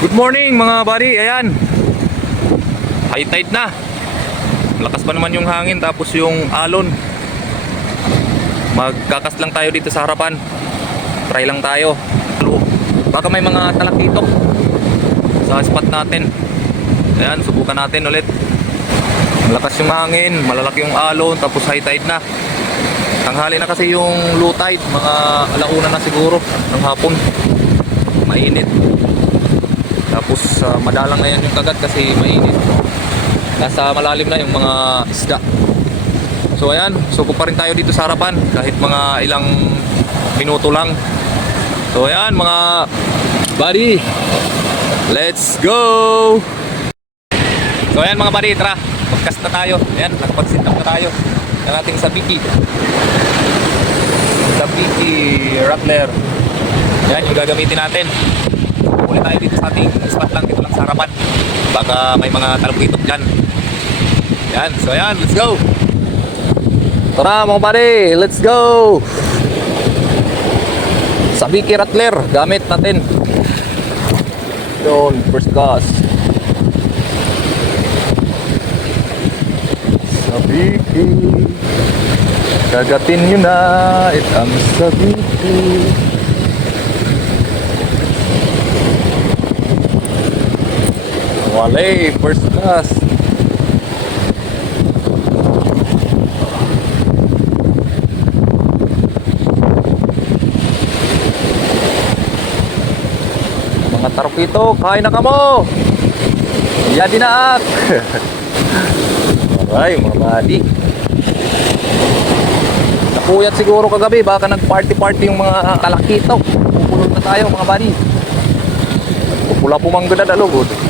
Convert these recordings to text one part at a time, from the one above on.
Good morning mga buddy, ayan. High tide na. Malakas pa naman yung hangin tapos yung alon. Magkakas lang tayo dito sa harapan. Try lang tayo. Baka may mga talakitok sa spot natin. Ayan, subukan natin ulit. Malakas yung hangin, malalaki yung alon, tapos high tide na. Tanghali na kasi yung low tide, mga alauna na siguro ng hapon. Mainit. Tapos uh, madalang na yan yung kagat kasi mainit. Nasa malalim na yung mga isda. So ayan, suko pa rin tayo dito sa harapan kahit mga ilang minuto lang. So ayan mga buddy, let's go! So ayan mga buddy, tara, podcast na tayo. Ayan, nakapag-sit up na tayo ng ating sabiki. Sabiki Rattler. Ayan yung gagamitin natin. Ulit tayo dito sa ating spot lang dito lang sa harapan. Baka may mga talong dyan. Yan, so yan, let's go. Tara mga buddy, let's go. Sabiki Rattler, gamit natin. Yun, first cast. Sabiki. Kagatin nyo na, it ang sabiki. Wale, first class. Mga tarukito, kain na kamo. Yadi na ak. Aray, mga buddy. Nakuyat siguro kagabi, baka nag-party-party yung mga kalakito. Pupulot na tayo mga buddy. Pula po mang ganda dalugod.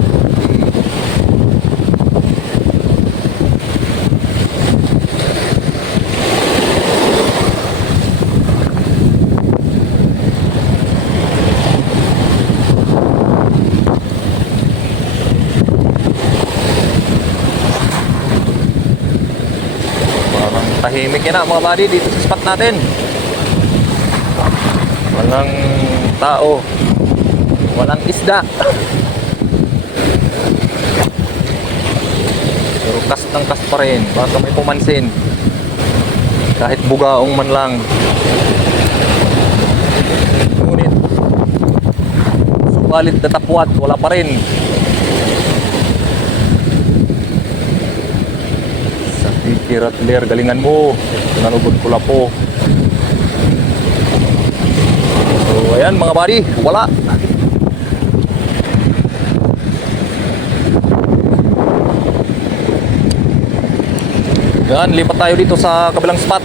tahimik na mga buddy dito sa spot natin. Walang tao. Walang isda. Pero kas ng kas pa rin. Baka may pumansin. Kahit bugaong man lang. Ngunit, subalit datapwat, wala pa rin. Sa Vicky Rattler, galingan mo. Nanubod ko po. So, ayan mga buddy, wala. Yan, lipat tayo dito sa kabilang spot.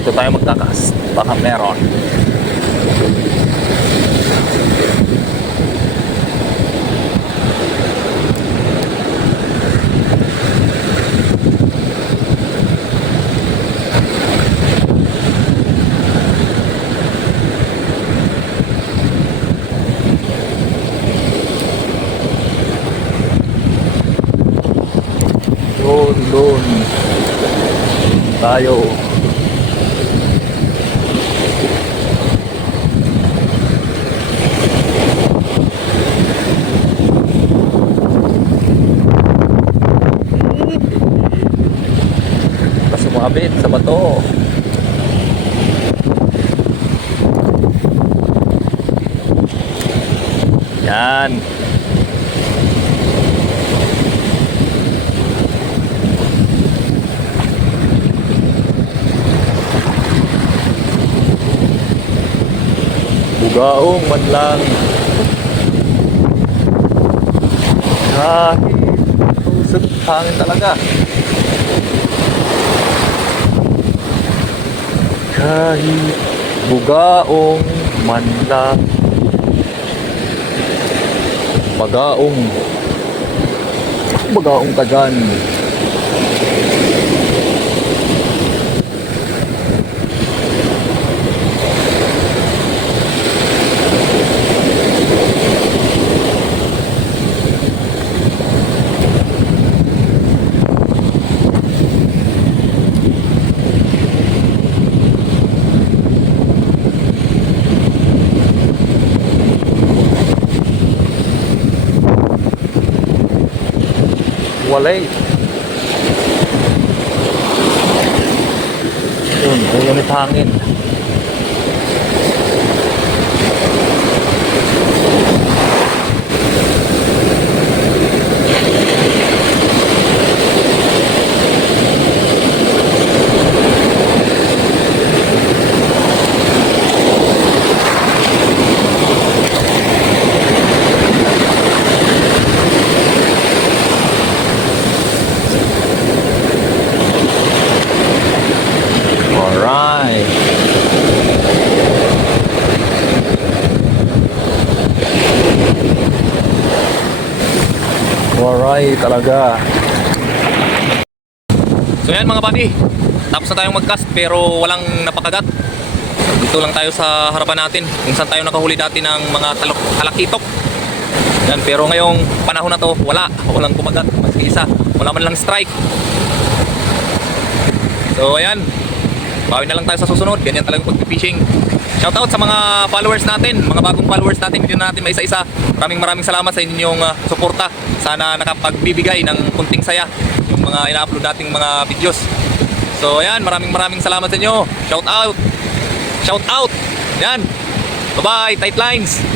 Dito tayo magtakas. Baka meron. Tayo. Baka sumabit sa bato. Yan. Bugaong man lang Kahit Usap hangin talaga Kahit Bugaong man lang Bagaong. Bagaong ka dyan. วเลยอืมยังไม่ทางนี่ talaga. So yan mga buddy. Tapos na tayong mag-cast pero walang napakagat. Dito lang tayo sa harapan natin. Kung saan tayo nakahuli dati ng mga talok, talakitok. Yan, pero ngayong panahon na to, wala. Walang kumagat. Maski isa. Wala man lang strike. So ayan, bawi na lang tayo sa susunod. Ganyan talaga pag-fishing. Shoutout sa mga followers natin, mga bagong followers natin, na natin may isa-isa. Maraming maraming salamat sa inyong uh, suporta. Sana nakapagbibigay ng kunting saya yung mga ina-upload nating mga videos. So ayan, maraming maraming salamat sa inyo. Shout out. Shout out. Yan. Bye-bye, tight lines.